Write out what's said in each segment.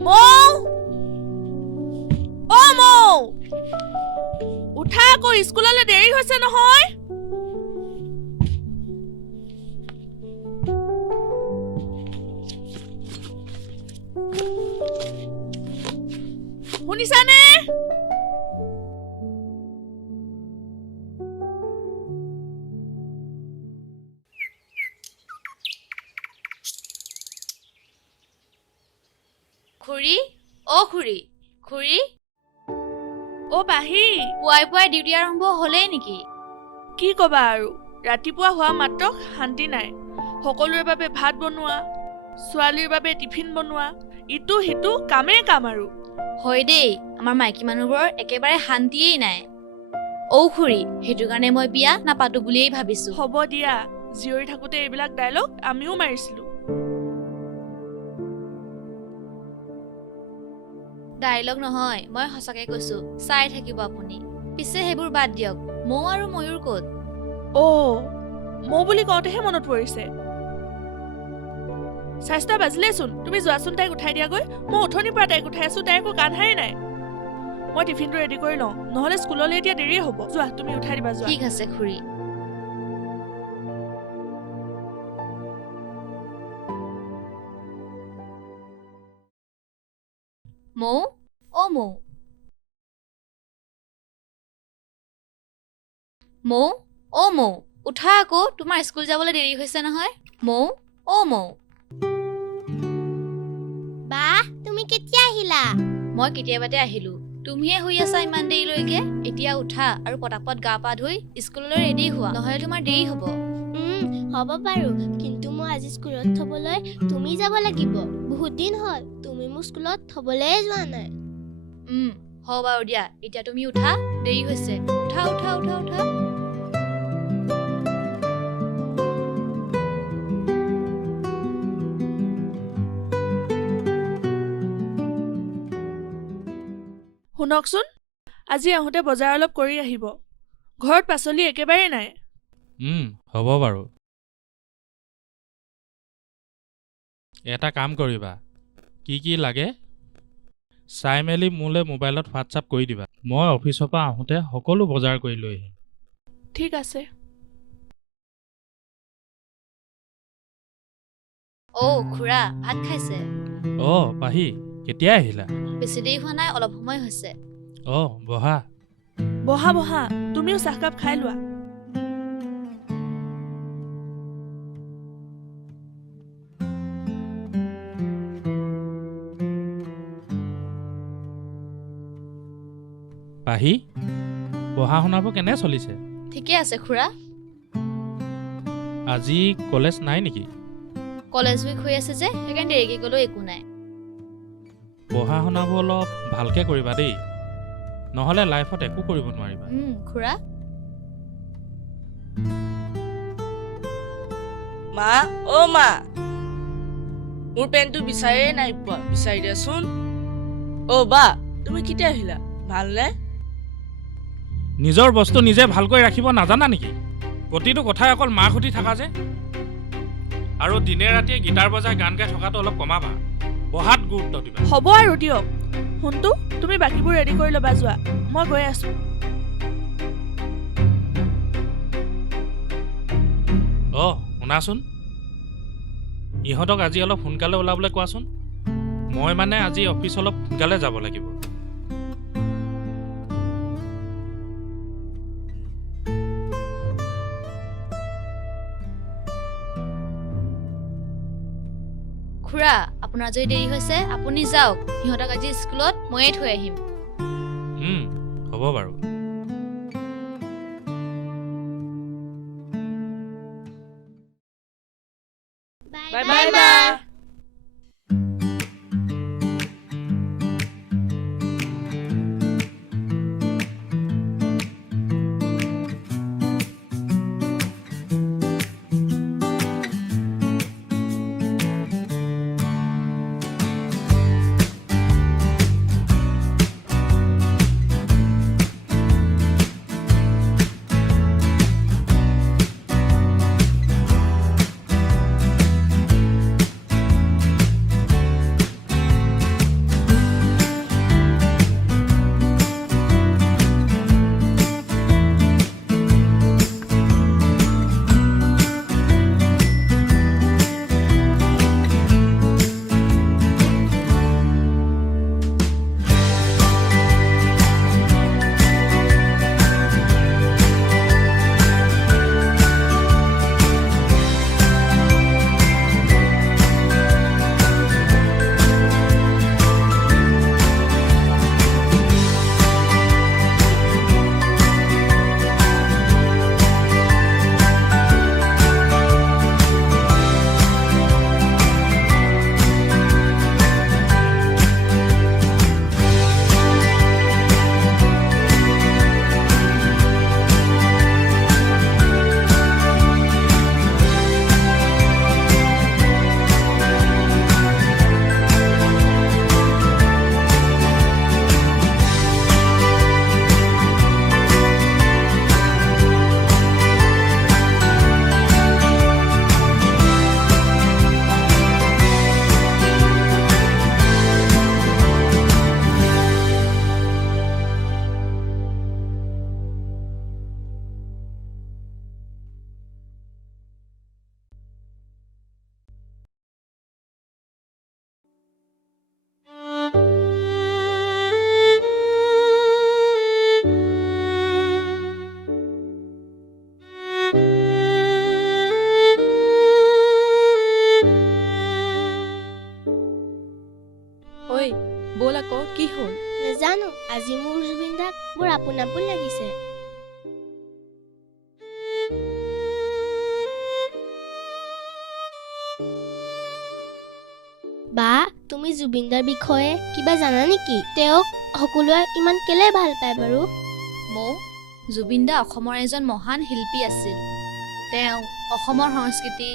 মৌ অ মৌ উঠা আকৌ স্কুললৈ দেৰি হৈছে নহয় শুনিছানে খুৰী অ খুৰী খুৰী অ বাহি পুৱাই পুৱাই ডিউটি আৰম্ভ হ'লেই নেকি কি কবা আৰু ৰাতিপুৱা হোৱা মাত্ৰ শান্তি নাই সকলোৰে বাবে ভাত বনোৱা ছোৱালীৰ বাবে টিফিন বনোৱা ইটো সিটো কামেই কাম আৰু হয় দেই আমাৰ মাইকী মানুহবোৰৰ একেবাৰে শান্তিয়েই নাই অ খুৰী সেইটো কাৰণে মই বিয়া নাপাতো বুলিয়েই ভাবিছো হ'ব দিয়া জীয়ৰী থাকোতে এইবিলাক ডায়লগ আমিও মাৰিছিলো ডায়লগ নহয় মই সঁচাকে কৈছো চাই থাকিব আপুনি পিছে সেইবোৰ বাদ দিয়ক মৌ আৰু ময়ূৰ ক'ত অ মৌ বুলি কওঁতেহে মনত পৰিছে স্বাস্থ্য বাজিলেচোন তুমি যোৱাচোন তাইক উঠাই দিয়াগৈ মই উঠনিৰ পৰা তাইক উঠাই আছো তাই একো কাণ হাৰি নাই মই টিফিনটো ৰেডি কৰি লওঁ নহ'লে স্কুললৈ এতিয়া দেৰিয়ে হ'ব যোৱা তুমি উঠাই দিবা যোৱা ঠিক আছে খুৰী মৌ অ মৌ মৌ অ মৌ উঠা আকৌ তোমাৰ স্কুল যাবলৈ দেৰি হৈছে নহয় মৌ অ মৌ বা তুমি কেতিয়া আহিলা মই কেতিয়াবাতে আহিলো তুমিহে শুই আছা ইমান দেৰিলৈকে এতিয়া উঠা আৰু পটাপট গা পা ধুই স্কুললৈ ৰেডি হোৱা নহলে তোমাৰ দেৰি হ'ব হ'ব বাৰু কিন্তু মই আজি স্কুলত থবলৈ তুমি যাব লাগিব বহুত দিন হ'ল তুমি মোক স্কুলত থবলৈ যোৱা নাই হ'ব বাৰু দিয়া এতিয়া তুমি উঠা দেৰি হৈছে উঠা উঠা উঠা উঠা শুনকচোন আজি আহোঁতে বজাৰ অলপ কৰি আহিব ঘৰত পাচলি একেবাৰে নাই হ'ব বাৰু এটা কাম কৰিবা কি কি লাগে চাই মেলি মোলৈ মোবাইলত হোৱাটছআপ কৰি দিবা মই অফিচৰ পৰা আহোঁতে সকলো বজাৰ কৰি লৈ আহিম ঠিক আছে খুৰা ভাত খাইছে পাহি কেতিয়া আহিলা বেছি দেৰি হোৱা নাই অলপ সময় হৈছে বহা বহা বহা তুমিও চাহকাপ খাই লোৱা পাহি পঢ়া শুনাবোৰ কেনে চলিছে ঠিকে আছে খুৰা আজি কলেজ নাই নেকি কলেজ উইক হৈ আছে যে সেইকাৰণে দেৰিকৈ গ'লেও একো নাই পঢ়া শুনাবোৰ অলপ ভালকে কৰিবা দেই নহ'লে লাইফত একো কৰিব নোৱাৰিবা খুৰা মা মা মোৰ পেনটো বিচাৰিয়ে নাই পোৱা বিচাৰি দিয়াচোন বা তুমি কেতিয়া আহিলা ভালনে নিজৰ বস্তু নিজে ভালকৈ ৰাখিব নাজানা নেকি প্ৰতিটো কথাই অকল মাক সুধি থাকা যে আৰু দিনে ৰাতিয়ে গীটাৰ বজাই গান গাই থকাটো অলপ কমাবা পঢ়াত গুৰুত্ব দিবা হ'ব আৰু দিয়ক শুনটো তুমি বাকীবোৰ ৰেডি কৰি ল'বা যোৱা মই গৈ আছো শুনাচোন ইহঁতক আজি অলপ সোনকালে ওলাবলৈ কোৱাচোন মই মানে আজি অফিচ অলপ সোনকালে যাব লাগিব খুৰা আপোনাৰ যদি দেৰি হৈছে আপুনি যাওক সিহঁতক আজি স্কুলত ময়ে থৈ আহিম হ'ব বাৰু বাই বাই মা ব'ল আকৌ কি হ'ল? নাজানো আজি মোৰ জুবিন দাক বৰ আপোন আপোন লাগিছে। বা তুমি জুবিনদাৰ বিষয়ে কিবা জানা নেকি? তেওঁক সকলোৱে ইমান কেলে ভাল পায় বাৰু? মৌ, জুবিন দা অসমৰ এজন মহান শিল্পী আছিল। তেওঁ অসমৰ সংস্কৃতি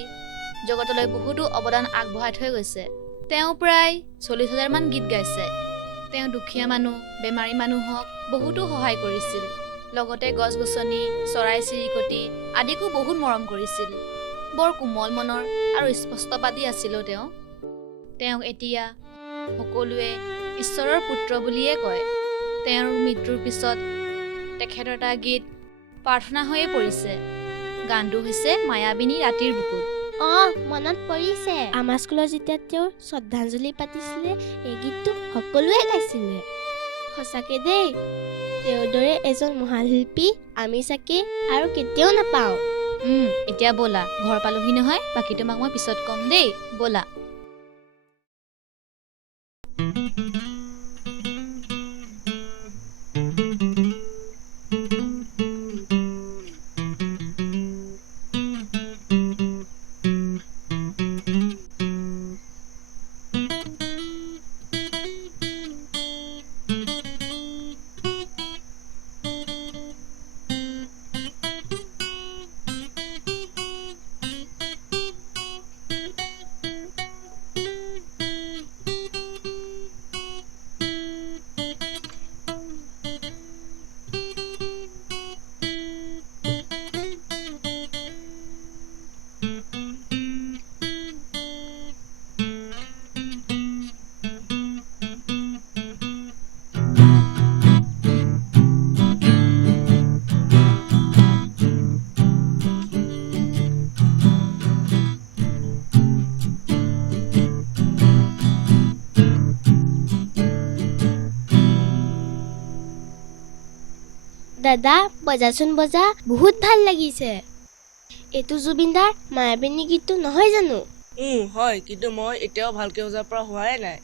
জগতলৈ বহুতো অৱদান আগবঢ়াই থৈ গৈছে। তেওঁ প্ৰায় 40,000 মান গীত গাইছে। তেওঁ দুখীয়া মানুহ, বেমাৰী মানুহক বহুতো সহায় কৰিছিল। লগতে গছ-গছনি, চৰাই-চিৰিকটি আদিকো বহুত মৰম কৰিছিল। বৰ কোমল মনৰ আৰু স্পষ্টবাদী আছিল তেওঁ। তেওঁক এতিয়া সকলোৱে ঈশ্বৰৰ পুত্ৰ বুলিয়ে কয়। তেওঁৰ মৃত্যুৰ পিছত তেখেতৰ এটা গীত প্ৰাৰ্থনা হৈয়ে পৰিছে। গানটো হৈছে মায়াবিনী ৰাতিৰ বুকুত। মনত পৰিছে আমাৰ স্কুলত যেতিয়া তেওঁৰ শ্ৰদ্ধাঞ্জলি পাতিছিলে এই গীতটো সকলোৱে গাইছিলে। সঁচাকে দেই, তেওঁৰ দৰে এজন মহান শিল্পী আমি চাগে আৰু কেতিয়াও নাপাওঁ। এতিয়া ব'লা, ঘৰ পালোহি নহয়, বাকী তোমাক মই পিছত ক'ম দেই। ব'লা। দাদা বজাচোন বজা, বহুত ভাল লাগিছে। এইটো জুবিনদাৰ মায়াবিনী গীতটো নহয় জানো? হয়, কিন্তু মই এতিয়াও ভালকৈ বজাব পৰা হোৱাই নাই।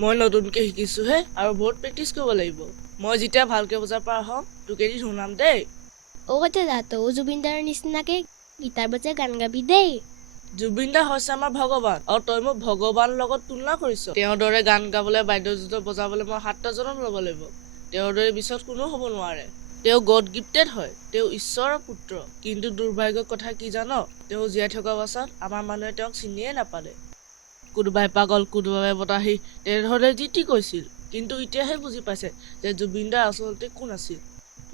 মই নতুনকৈ শিকিছোঁহে আৰু বহুত প্ৰেক্টিচ কৰিব লাগিব। মই যেতিয়া ভালকৈ বজাব পৰা হ'ম তোক এদিন শুনাম দেই। দাদা তয়ো জুবিনদাৰ নিচিনাকে গীটাৰ বজাই গান গাবি দেই। জুবিন দা হৈছে আমাৰ ভগৱান, আৰু তই মোক ভগৱানৰ লগত তুলনা কৰিছ। তেওঁৰ দৰে গান গাবলৈ, বাদ্যযন্ত্ৰ বজাবলৈ মই 7টা জনম ল'ব লাগিব। তেওঁৰ দৰে বিশ্বত কোনো হ'ব নোৱাৰে। তেওঁ গড গিফ্টেড হয়, তেওঁ ঈশ্বৰৰ পুত্ৰ। কিন্তু দুৰ্ভাগ্যৰ কথা কি জান? তেওঁ জীয়াই থকা পাছত আমাৰ মানুহে তেওঁক চিনিয়ে নাপালে। কোনোবাই পাগল, কোনোবাই বতাহী তেনেধৰণে যি টি কৈছিল। কিন্তু এতিয়াহে বুজি পাইছে যে জুবিন দা আচলতে কোন আছিল।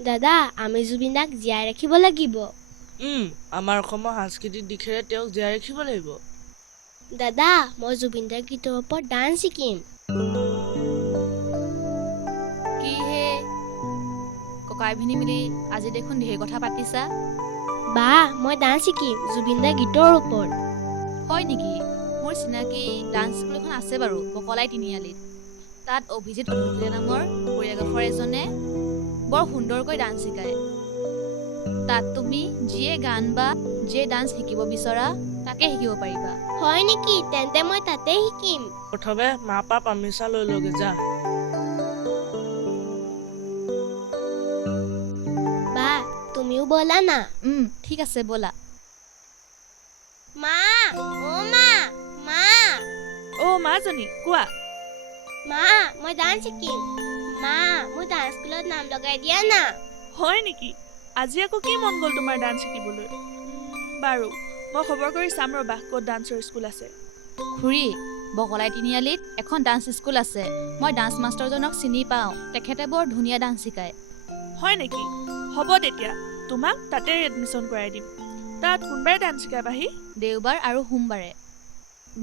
দাদা আমি জুবিন দাক জীয়াই ৰাখিব লাগিব। আমাৰ অসমৰ সাংস্কৃতিক দিশেৰে তেওঁক জীয়াই ৰাখিব লাগিব। দাদা মই জুবিন দাৰ গীতৰ ওপৰত ডান্স শিকিম। কি হে ককাই ভিনি মিলি আজি দেখোন ঢেৰ কথা পাতিছা। বা মই ডান্স শিকিম জুবিন দাৰ গীতৰ ওপৰত। হয় নেকি? মোৰ চিনাকি ডান্স স্কুল এখন আছে বাৰু, বকলাই তিনিআলিত। তাত অভিজিত অধুনিয়া নামৰ কোৰিয়াগ্ৰাফাৰ এজনে বৰ সুন্দৰকৈ ডান্স শিকায়। তাত তুমি যিয়ে গান বা যিয়ে ডান্স শিকিব বিচৰা তাকে শিকিব পাৰিবা। হয় নেকি? তেন্তে মই তাতে শিকিম। প্ৰথমে মা পৰা পাৰ্মিশ্যন লৈ লগে যা। বা তুমিও ব'লা না। ঠিক আছে ব'লা। মা মা মা মাজনী কোৱা। মা মই ডান্স শিকিম। মা মোৰ ডান্স স্কুলত নাম লগাই দিয়া না। হয় নেকি? আজি আকৌ কি মন গ'ল তোমাৰ ডান্স শিকিবলৈ? বাৰু মই খবৰ কৰি চাম ৰ'বা ক'ত ডান্সৰ স্কুল আছে। খুৰী, বকলাই তিনিআলিত এখন ডান্স স্কুল আছে। মই ডান্স মাষ্টৰজনক চিনি পাওঁ। তেখেতে বৰ ধুনীয়া ডান্স শিকায়। হয় নেকি? হ'ব তেতিয়া তোমাক তাতে এডমিশ্যন কৰাই দিম। তাত কোনবাৰে ডান্স শিকাবাহি? দেওবাৰ আৰু সোমবাৰে।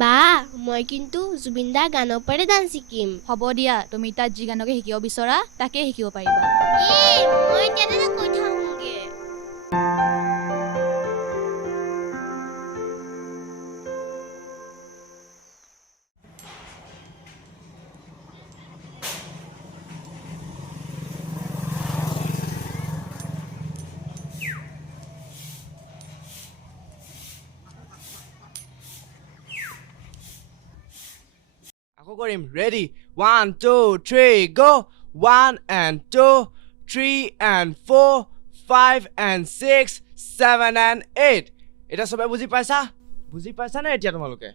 বা মই কিন্তু জুবিন দাৰ গানৰ ওপৰতে ডান্স শিকিম। হ'ব দিয়া, তুমি তাত যি গানকে শিকিব বিচৰা তাকে শিকিব পাৰিবা। মই এতিয়া কৈ থাকোঁগে। আকৌ কৰিম, ready, 1 2 3 go 1 and 2 3 and 4 5 and 6 7 and 8 এটা সবে বুজি পাইছা না এতিয়া তোমালোকে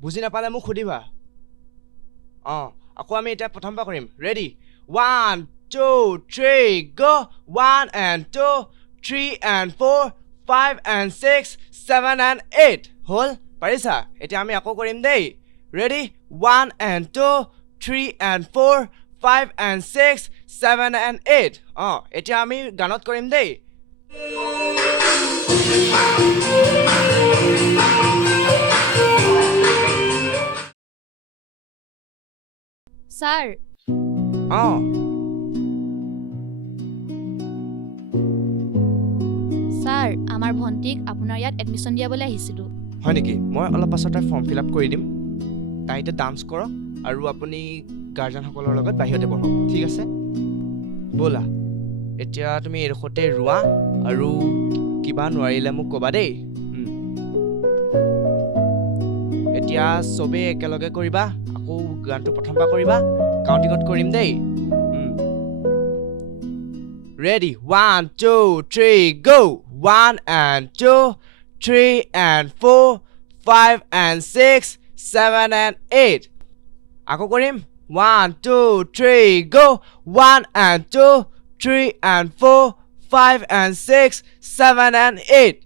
বুজি নাপালে মোক খুদিবা আকৌ আমি এটা প্ৰথমবাৰ কৰিম ready 1 2 3 go 1 and 2 3 and 4 5 and 6 7 and 8 হল পাৰিছা এতিয়া আমি আকৌ কৰিম দেই ready 1 and 2 3 and 4 5 and 6 7 and 8 এতিয়া আমি গানত কৰিম দেই ছাৰ ছাৰ আমাৰ ভণ্টিক আপোনাৰ ইয়াত এডমিশ্যন দিয়াবলৈ আহিছিলোঁ হয় নেকি মই অলপ পাছত তাই ফৰ্ম ফিল আপ কৰি দিম তাই এতিয়া ডান্স কৰক আৰু আপুনি গাৰ্জেনসকলৰ লগত বাহিৰতে বহক ঠিক আছে ব'লা এতিয়া তুমি এইডোখৰতে ৰোৱা আৰু কিবা নোৱাৰিলে মোক ক'বা দেই এতিয়া চবেই একেলগে কৰিবা আকৌ গানটো প্ৰথমবাৰ কৰিবা কাউণ্টিঙত কৰিম দেই ready 1 2 3 go 1 and 2 3 and 4 5 and 6 7 and 8 আকৌ কৰিম 1 2 3 go 1 and 2 3 and 4 5 and 6 7 and 8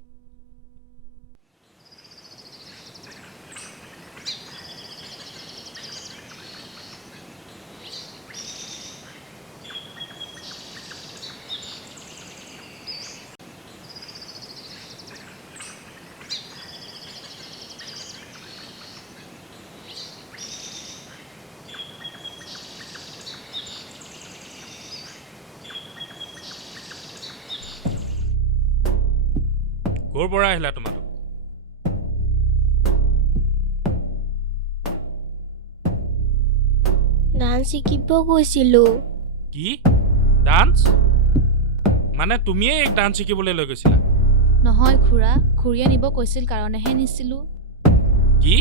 ক'ৰ পৰা আহিলা তোমালোক ডান্স শিকিব গৈছিলোঁ কি ডান্স মানে তুমিয়ে এক ডান্স শিকিবলৈ লৈ গৈছিলা নহয় খুৰা খুৰীয়ে নিব কৈছিল কাৰণেহে নিছিলোঁ কি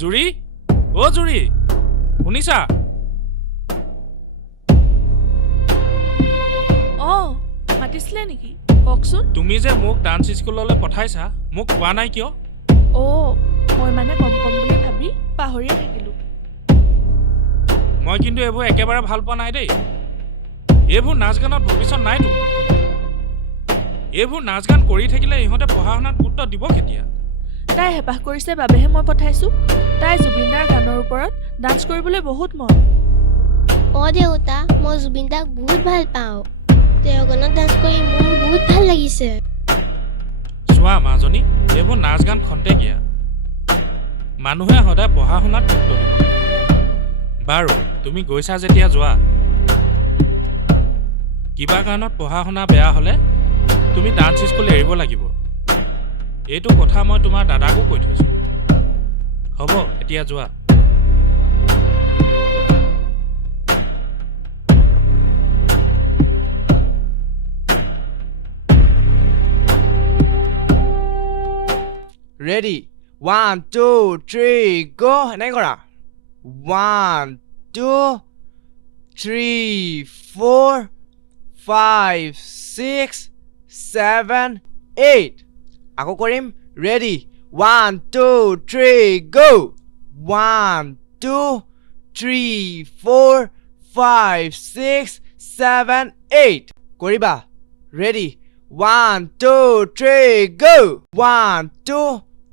জুৰি জুৰি শুনিছা মাতিছিলে নেকি কওকচোন তুমি যে মোক ডান্স স্কুললৈ পঠাইছা মোক কোৱা নাই কিয় মই মানে কম বুলি ভাবি পাহৰিয়ে থাকিলোঁ মই কিন্তু এইবোৰ একেবাৰে ভাল পোৱা নাই দেই এইবোৰ নাচ গানত ভৱিষ্যত নাইতো এইবোৰ নাচ গান কৰি থাকিলে ইহঁতে পঢ়া শুনাত গুৰুত্ব দিব কেতিয়া তাই হেঁপাহ কৰিছে বাবেহে মই পঠাইছোঁ তাই জুবিনদাৰ গানৰ ওপৰত ডান্স কৰিবলৈ বহুত মন দেউতা মই জুবিনদাক বহুত ভাল পাওঁ তেওঁৰ গানত ডান্স কৰি মোৰ বহুত ভাল লাগিছে চোৱা মাজনী এইবোৰ নাচ গান খন্তেকীয়া মানুহে সদায় পঢ়া শুনাত গুৰুত্ব দিব বাৰু তুমি গৈছা যেতিয়া যোৱা কিবা কাৰণত পঢ়া শুনা বেয়া হ'লে তুমি ডান্স স্কুল এৰিব লাগিব এইটো কথা মই তোমাৰ দাদাকো কৈ থৈছোঁ হ'ব এতিয়া যোৱা Ready 1 2 3 go এনেকৈ কৰা 1 2 3 4 5 6 7 8 আকৌ কৰিম ready 1 2 3 go 1 2 3 4 5 6 7 8 কৰিবা ready 1 2 3 go 1 2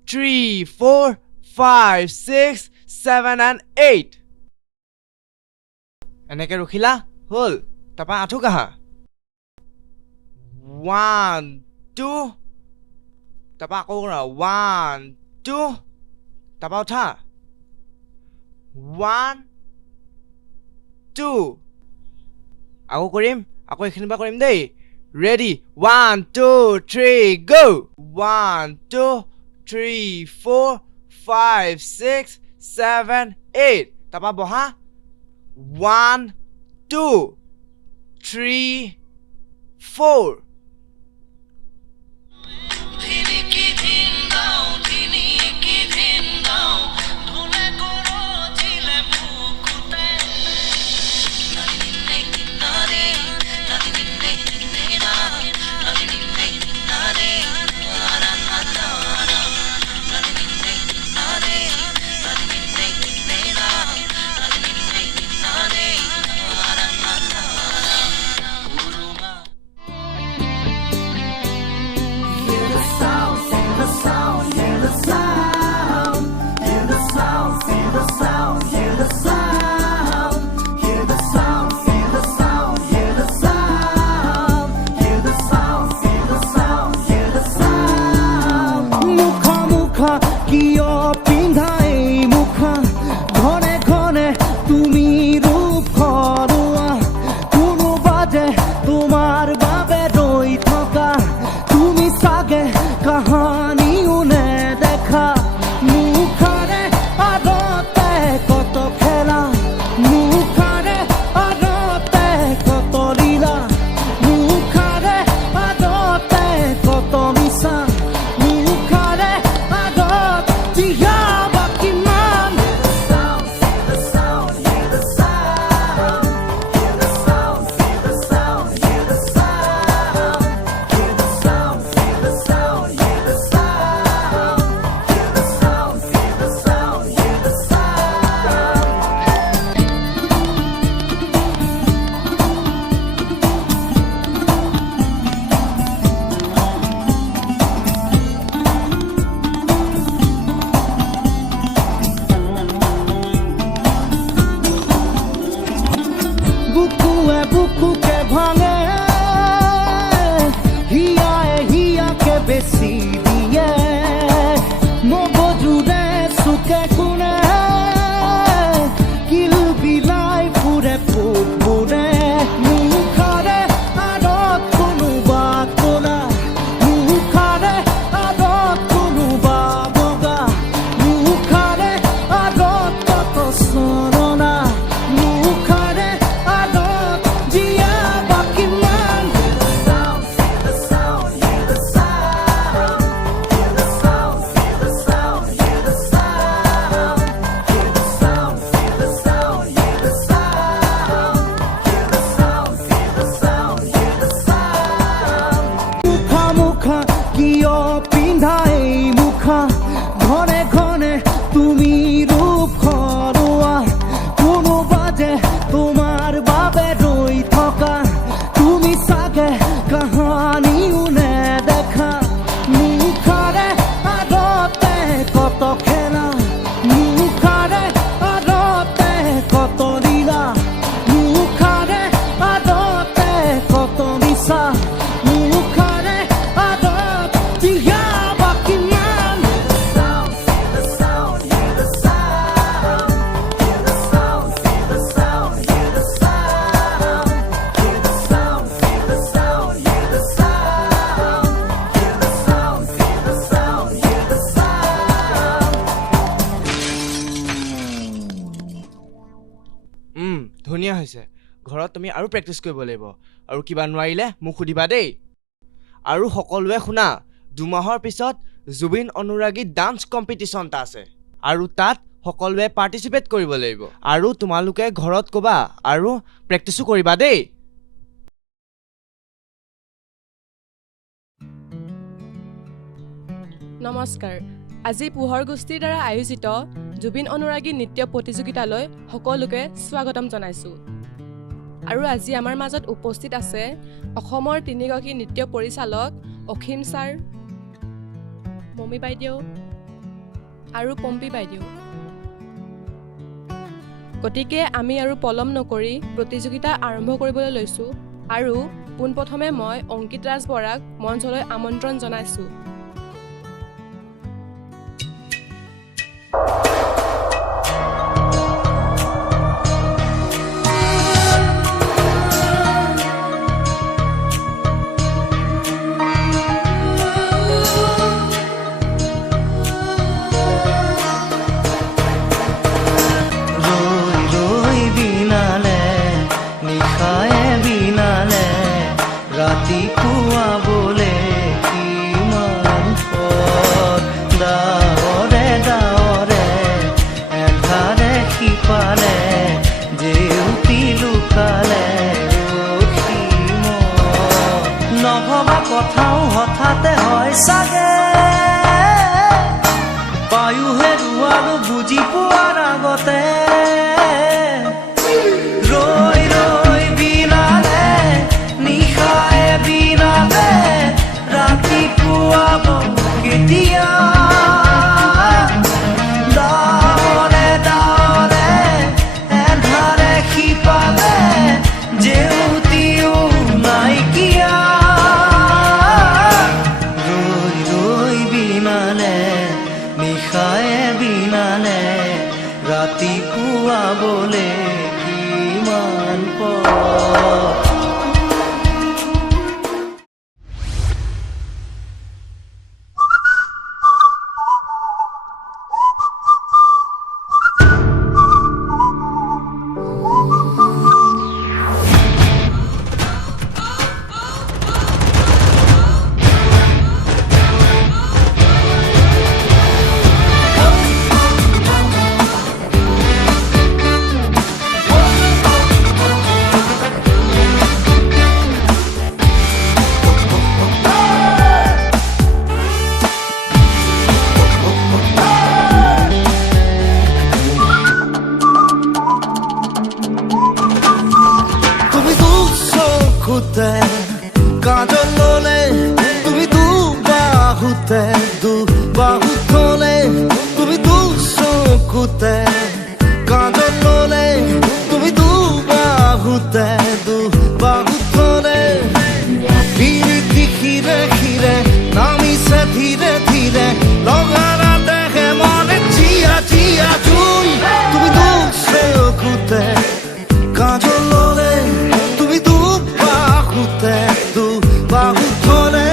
3 4 5 6 7 and 8 এনেকৈ ৰখিলা হ'ল তাৰপা আঁঠু কাহা 1 2 তাৰপা আকৌ কৰা 1 2 তাৰপা উঠা 1 2 আকৌ কৰিম আকৌ এইখিনিৰ পৰা কৰিম দেই ready 1 2 3 go 1 2 3 4 5 6 7 8 তাৰপা বহা 1 2 3 4 ধিনিকি ধিন গাও ধিনিকি ধিন গাও ধুনে কোনো ধুনীয়া হৈছে ঘৰত তুমি আৰু প্ৰেক্টিচ কৰিব লাগিব আৰু কিবা নোৱাৰিলে মোক সুধিবা দেই আৰু সকলোৱে শুনা 2 মাহৰ পিছত জুবিন অনুৰাগী ডান্স কম্পিটিশ্যন এটা আছে আৰু তাত সকলোৱে পাৰ্টিচিপেট কৰিব লাগিব আৰু তোমালোকে ঘৰত ক'বা আৰু প্ৰেক্টিচো কৰিবা দেই নমস্কাৰ আজি পোহৰ গোষ্ঠীৰ দ্বাৰা আয়োজিত জুবিন অনুৰাগী নৃত্য প্ৰতিযোগিতালৈ সকলোকে স্বাগতম জনাইছোঁ আৰু আজি আমাৰ মাজত উপস্থিত আছে অসমৰ 3গৰাকী নৃত্য পৰিচালক অসীম ছাৰ মমি বাইদেউ আৰু পম্পী বাইদেউ গতিকে আমি আৰু পলম নকৰি প্ৰতিযোগিতা আৰম্ভ কৰিবলৈ লৈছোঁ আৰু পোনপ্ৰথমে মই অংকিত ৰাজ বৰাক মঞ্চলৈ আমন্ত্ৰণ জনাইছোঁ কথাও হঠাতে হয় চাগে বায়ুহে ৰুৱালো বুজি পোৱাৰ আগতে ৰৈ ৰৈ বিনালে নিশায়ে বিনালে ৰাতিপুৱাব কেতিয়া ডাৱৰে ডাৱৰে এন্ধাৰে সিপালে জেউতিও নাইকিয়া নিশায়ে বিনালে ৰাতিপুৱাবলে কিমান পৰ কাজল ললে তুমি দুবাহুতে দুবাহু থলে তুমি দুচকুতে কাজল ললে তুমি দুবাহুতে দুবাহু থলে পিৰিতি খিৰে খিৰে নামিছে ধীৰে ধীৰে লগাৰা দেহে মনে জিয়া জিয়া জুই তুমি দুচকুতে কাজল ললে তুমি দুবাহুতে দুবাহু থলে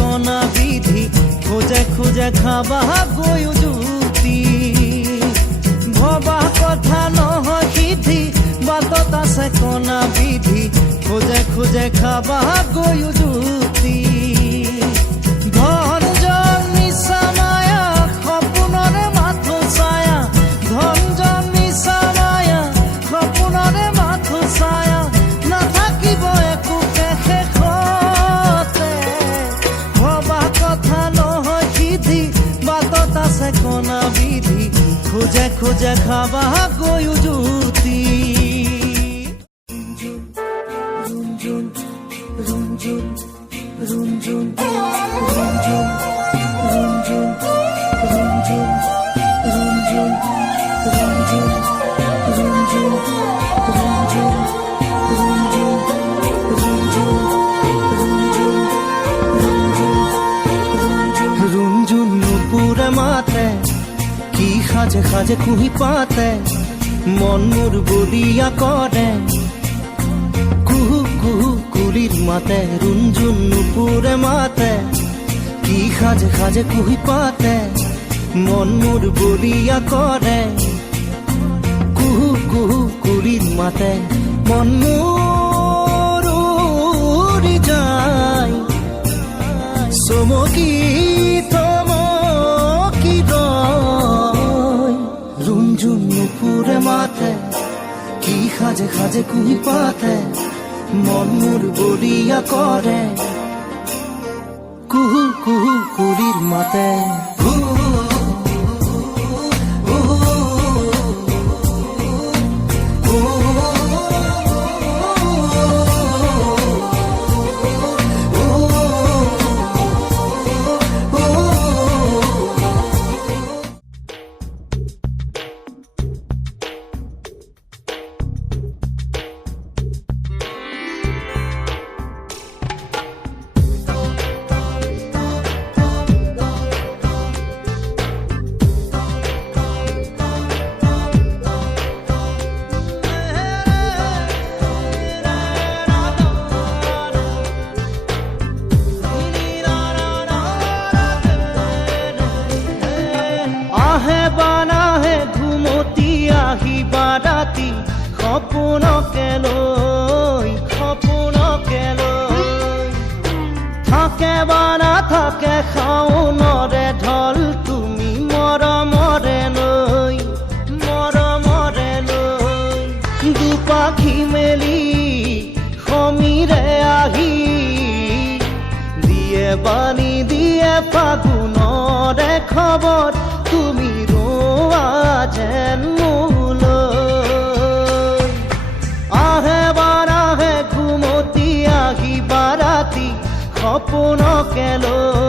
কণা বিধি খোজে খোজে খাবা গৈ জুতি ভবা কথা নহয় সিদ্ধি বাটত আছে কণা বিধি খোজে খোজে খাবা গৈ জুতি ধন জন নিচা মায়া সপোনৰে মাথো ছায়া ধন জন নিচা মায়া সপোনৰে মাথো ছায়া নাথাকিব একো শেষতে কথা নহয় সিদ্ধি বাটত আছে কণা বিধি খোজে খোজে খাবা গৈ জুতি रुंजुन नुपुरे माते কি সাজে সাজে কুহি পাতে মন মোৰ বলিয়া কৰে কুহু কুহু কুলিৰ মাতে ৰুঞ্জুন নুপুৰে মাতে কি সাজে সাজে কুহি পাতে মন মোৰ বলিয়া কৰে কুহু কুহু কুলিৰ মাতে মন মোৰ উৰি যায় চমকি থমকি ৰয় ৰুঞ্জুন নুপুৰে মাতে কি সাজে সাজে কুহি পাতে মন মোৰ বলিয়া কৰে কুহু কুহু কুলিৰ মাতে বাৰাতি সপোনকে লৈ থাকে বা নাথাকে শাওনৰে ঢল তুমি মৰমৰে লৈ দুপাখি মেলি সমীৰে আহি দিয়ে বাণী দিয়ে ফাগুনৰে খবৰ তুমি ৰোৱা যেন সপোনকে লৈ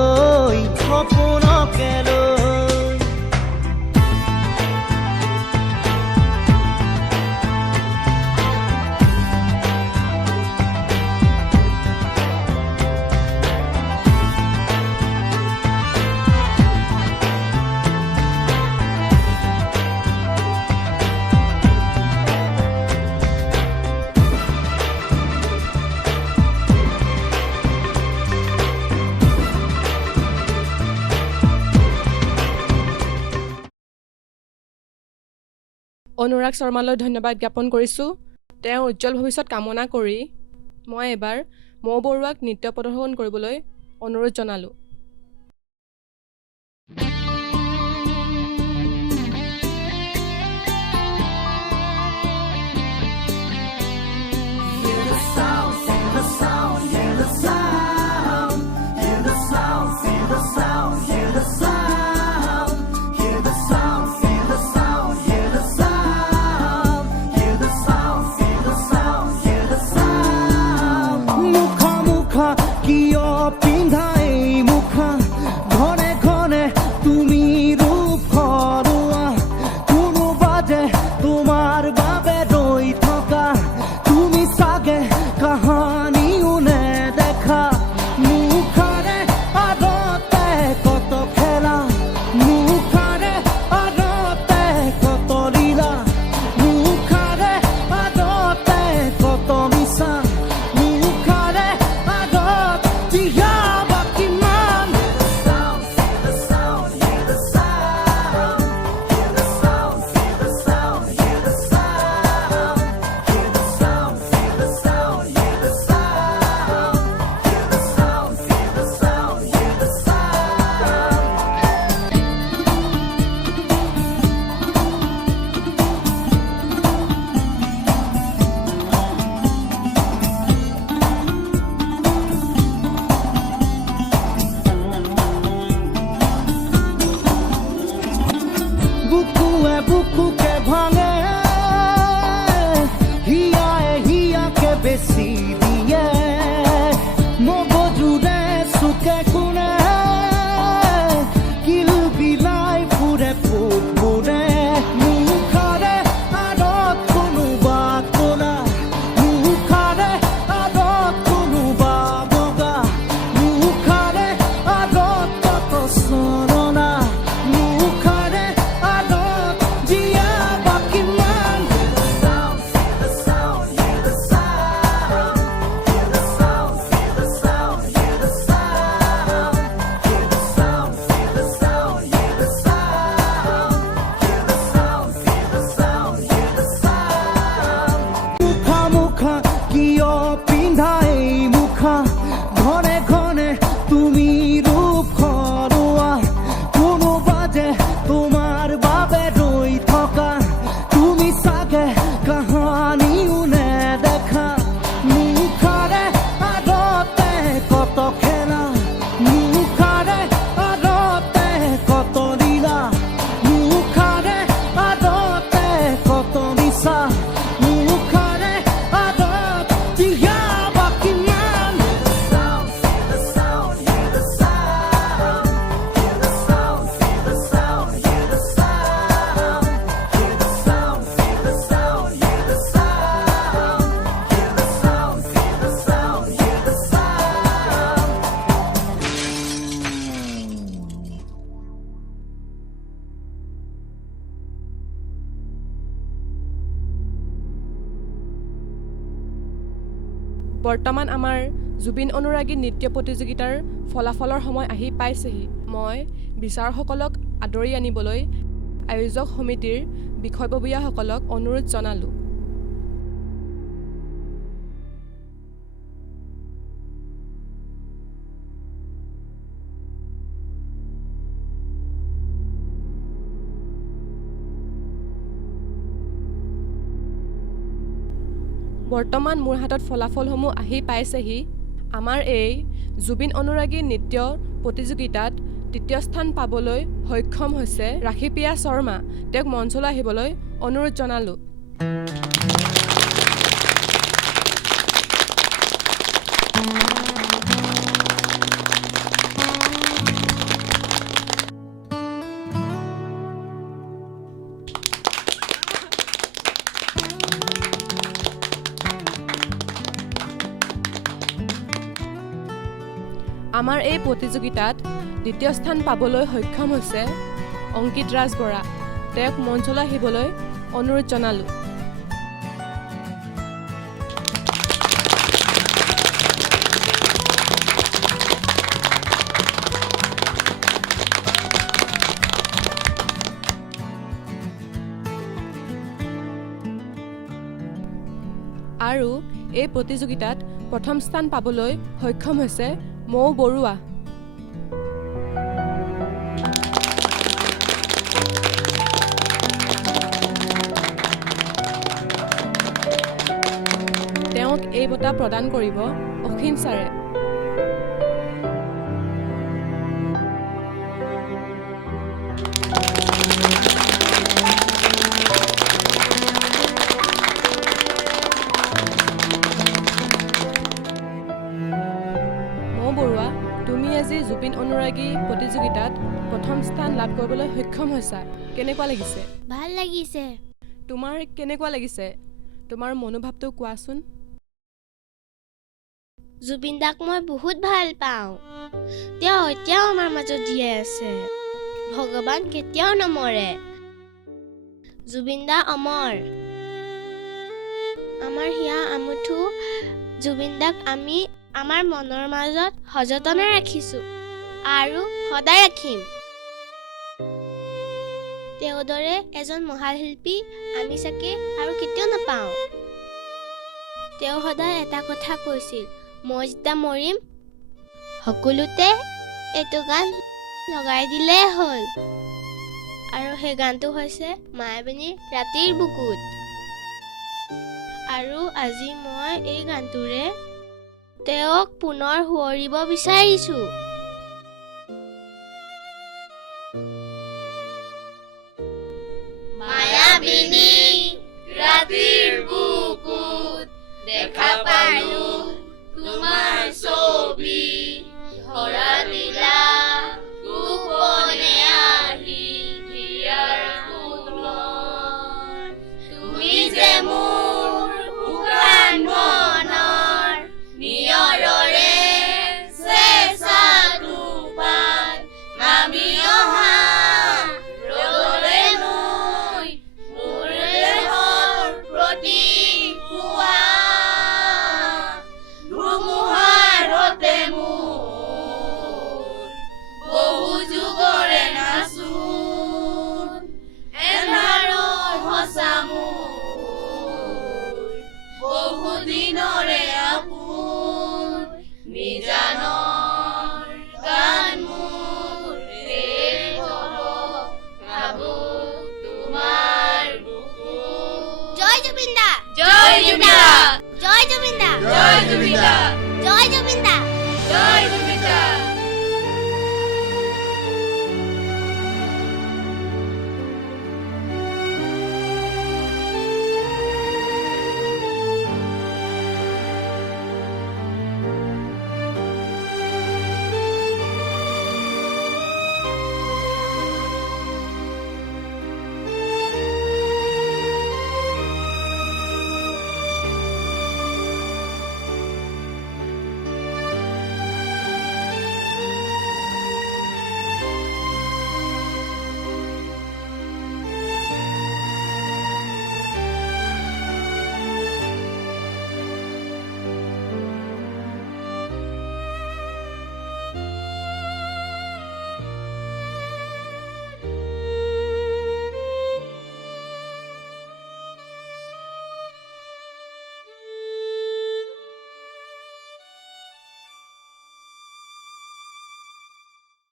অনুৰাগ শৰ্মালৈ ধন্যবাদ জ্ঞাপন কৰিছোঁ তেওঁৰ উজ্জ্বল ভৱিষ্যত কামনা কৰি মই এবাৰ মৌ বৰুৱাক নৃত্য প্ৰদৰ্শন কৰিবলৈ অনুৰোধ জনালোঁ বেছি দিয়ে মগজুৰে বৰ্তমান আমাৰ জুবিন অনুৰাগী নৃত্য প্ৰতিযোগিতাৰ ফলাফলৰ সময় আহি পাইছেহি। মই বিচাৰকসকলক আদৰি আনিবলৈ আয়োজক সমিতিৰ বিষয়ববীয়াসকলক অনুৰোধ জনালোঁ। বৰ্তমান মোৰ হাতত ফলাফলসমূহ আহি পাইছেহি। আমাৰ এই জুবিন অনুৰাগী নৃত্য প্ৰতিযোগিতাত তৃতীয় স্থান পাবলৈ সক্ষম হৈছে ৰাশিপ্ৰিয়া শৰ্মা। তেওঁক মঞ্চলৈ আহিবলৈ অনুৰোধ জনালোঁ। আমাৰ এই প্ৰতিযোগিতাত দ্বিতীয় স্থান পাবলৈ সক্ষম হৈছে অংকিত ৰাজ বৰা। তেওঁক মঞ্চলৈ আহিবলৈ অনুৰোধ জনালোঁ। আৰু এই প্ৰতিযোগিতাত প্ৰথম স্থান পাবলৈ সক্ষম হৈছে মৌ বৰুৱা। তেওঁক এই বঁটা প্ৰদান কৰিব অসীম ছাৰে। তুমি আজি জুবিন অনুৰাগী প্ৰতিযোগিতাত প্ৰথম স্থান লাভ কৰিবলৈ সক্ষম হৈছা। কেনেকুৱা লাগিছে? ভাল লাগিছে। তোমাৰ কেনেকুৱা লাগিছে? তোমাৰ মনোভাৱটো কোৱাচোন। জুবিন দাক মই বহুত ভাল পাওঁ। তেওঁ এতিয়াও আমাৰ মাজত জীয়াই আছে। ভগৱান কেতিয়াও নমৰে। জুবিন দা অমৰ। আমাৰ হিয়া আমুঠু জুবিন দাক আমি আমাৰ মনৰ মাজত সযতনে ৰাখিছোঁ আৰু সদায় ৰাখিম। তেওঁৰ দৰে এজন মহান শিল্পী আমি চাগে আৰু কেতিয়াও নাপাওঁ। তেওঁ সদায় এটা কথা কৈছিল, মই যেতিয়া মৰিম সকলোতে এইটো গান লগাই দিলেই হ'ল। আৰু সেই গানটো হৈছে মায়াবিনীৰ ৰাতিৰ বুকুত। আৰু আজি মই এই গানটোৰে তেওঁক পুনৰ সোঁৱৰিব বিচাৰিছোঁ। মায়াবিনী ৰাতিৰ বুকুত দেখা পালো তোমাৰ ছবি, ধৰা দিলা গোপনে আহি হিয়াৰ কোণত। তুমি যে মোৰ শুকান মনৰ নিয়ৰৰে চেঁচা দুপাত নামি অহা ৰ'দৰে নৈ মোৰ দেহৰ প্ৰতি পুৱা ধুমুহাৰতে মোৰ বহু যুগৰে নাচোন এন্ধাৰৰ সঁচা মোৰ বহু দিনৰ